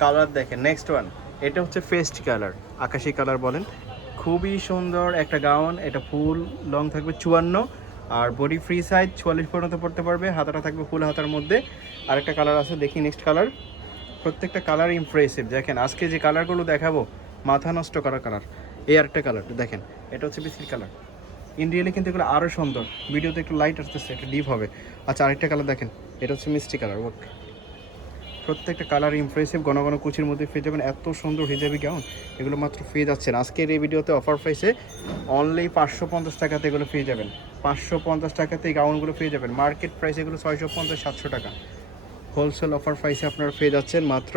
Colour দেখেন। Next one, এটা হচ্ছে ফেস্ট কালার, আকাশি কালার বলেন। খুবই সুন্দর একটা গাউন। এটা ফুল লং থাকবে 54, আর বডি ফ্রি সাইজ 44 পর্যন্ত পড়তে পারবে। হাতাটা থাকবে ফুল হাতার মধ্যে। আরেকটা কালার আছে, দেখি নেক্সট কালার। প্রত্যেকটা কালার ইমপ্রেসিভ। দেখেন আজকে যে কালারগুলো দেখাবো মাথা নষ্ট করা কালার। এই আরেকটা কালার দেখেন, এটা হচ্ছে বিস্কিট কালার। ইন রিয়েলি কিন্তু এগুলো আরও সুন্দর, ভিডিওতে একটু লাইট আসতেছে, একটা ডিপ হবে। আচ্ছা আরেকটা কালার দেখেন, এটা হচ্ছে মিষ্টি কালার। ওকে, প্রত্যেকটা কালার ইমপ্রেসিভ। ঘন ঘন কুচির মধ্যে পেয়ে যাবেন এত সুন্দর হিজাবি গাউন। এগুলো মাত্র পেয়ে যাচ্ছেন আজকের এই ভিডিওতে অফার প্রাইসে অনলি 550 টাকাতে এগুলো পেয়ে যাবেন। 550 টাকাতে এই গাউনগুলো পেয়ে যাবেন। মার্কেট প্রাইস এগুলো 650-700 টাকা। হোলসেল অফার প্রাইসে আপনারা পেয়ে যাচ্ছেন মাত্র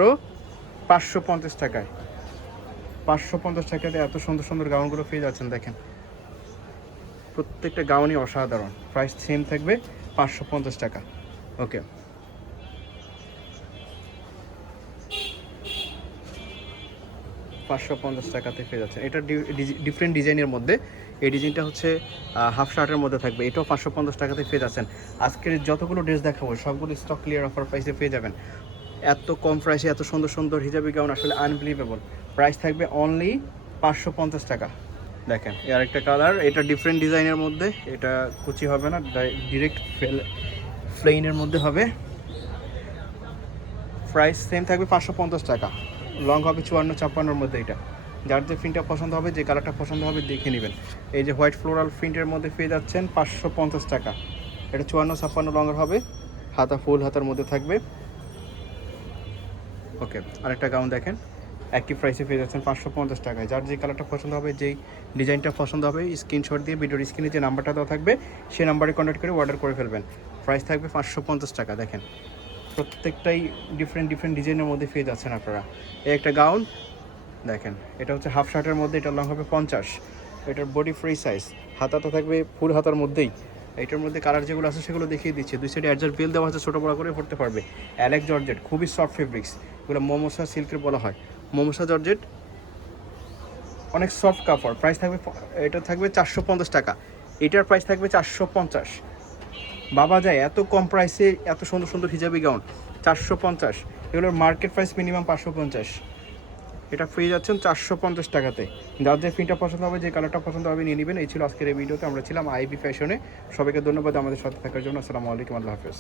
550 টাকায়। 550 টাকাতে এত সুন্দর সুন্দর গাউনগুলো পেয়ে যাচ্ছেন। দেখেন প্রত্যেকটা গাউনই অসাধারণ। প্রাইস সেম থাকবে 550 টাকা। ওকে, 550 টাকাতে পেয়ে যাচ্ছে। এটা ডিফারেন্ট ডিজাইনের মধ্যে। এই ডিজাইনটা হচ্ছে হাফ শার্টের মধ্যে থাকবে। এটাও 550 টাকাতে পেয়ে যাচ্ছেন। আজকের যতগুলো ড্রেস দেখাবো সবগুলো স্টক ক্লিয়ার অফার প্রাইসে পেয়ে যাবেন। এত কম প্রাইসে এত সুন্দর সুন্দর হিজাবি গাউন আসলে আনবিলিভেবল। প্রাইস থাকবে অনলি 550 টাকা। দেখেন এর আরেকটা কালার, এটা ডিফারেন্ট ডিজাইনের মধ্যে। এটা কুচি হবে না, ডিরেক্ট প্লেইনের মধ্যে হবে। প্রাইস সেম থাকবে 550 টাকা। লং হবে 54-56-র মধ্যে। এটা যার যে প্রিন্টটা পছন্দ হবে, যে কালারটা পছন্দ হবে দেখে নেবেন। এই যে হোয়াইট ফ্লোরাল প্রিন্টের মধ্যে পেয়ে যাচ্ছেন 550 টাকা। এটা 54-56 লংয়ের হবে, হাতা ফুল হাতার মধ্যে থাকবে। ওকে, আরেকটা গাউন দেখেন, একই প্রাইসে পেয়ে যাচ্ছেন 550 টাকায়। যার যে কালারটা পছন্দ হবে, যেই ডিজাইনটা পছন্দ হবে, স্ক্রিনশট দিয়ে ভিডিওর স্ক্রিনে যে নাম্বারটা দেওয়া থাকবে সেই নাম্বারে কন্ট্যাক্ট করে অর্ডার করে ফেলবেন। প্রাইস থাকবে 550 টাকা। দেখেন প্রত্যেকটাই ডিফারেন্ট ডিফারেন্ট ডিজাইনের মধ্যে পেয়ে যাচ্ছেন আপনারা। এই একটা গাউন দেখেন, এটা হচ্ছে হাফ শার্টের মধ্যে। এটা লং হবে 50। এটার বডি ফ্রি সাইজ, হাতাটা থাকবে ফুল হাতার মধ্যেই। এটার মধ্যে কালার যেগুলো আছে সেগুলো দেখিয়ে দিচ্ছে। দুই সাইডে অ্যাডজাস্ট বেল দেওয়া আছে, ছোটো বড়ো করে পড়তে পারবে। অ্যালেক্স জর্জেট, খুবই সফট ফেব্রিক্স। এগুলো মোমোসা সিল্কের বলা হয়। মোমোসা জর্জেট, অনেক সফট কাপড়। প্রাইস থাকবে, এটা থাকবে 450 টাকা। এটার প্রাইস থাকবে 450। বাবা যায়, এত কম প্রাইসে এত সুন্দর সুন্দর হিজাবি গাউন 450। এগুলোর মার্কেট প্রাইস মিনিমাম 550। এটা পেয়ে যাচ্ছেন 450 টাকাতে। যার যে প্রিন্টটা পছন্দ হবে, যে কালারটা পছন্দ হবে নিয়ে নেবেন। এই ছিল আজকের এই ভিডিওতে। আমরা ছিলাম আইবি ফ্যাশনে। সবাইকে ধন্যবাদ আমাদের সাথে থাকার জন্য। আসসালামু আলাইকুম, আল্লাহ হাফেজ।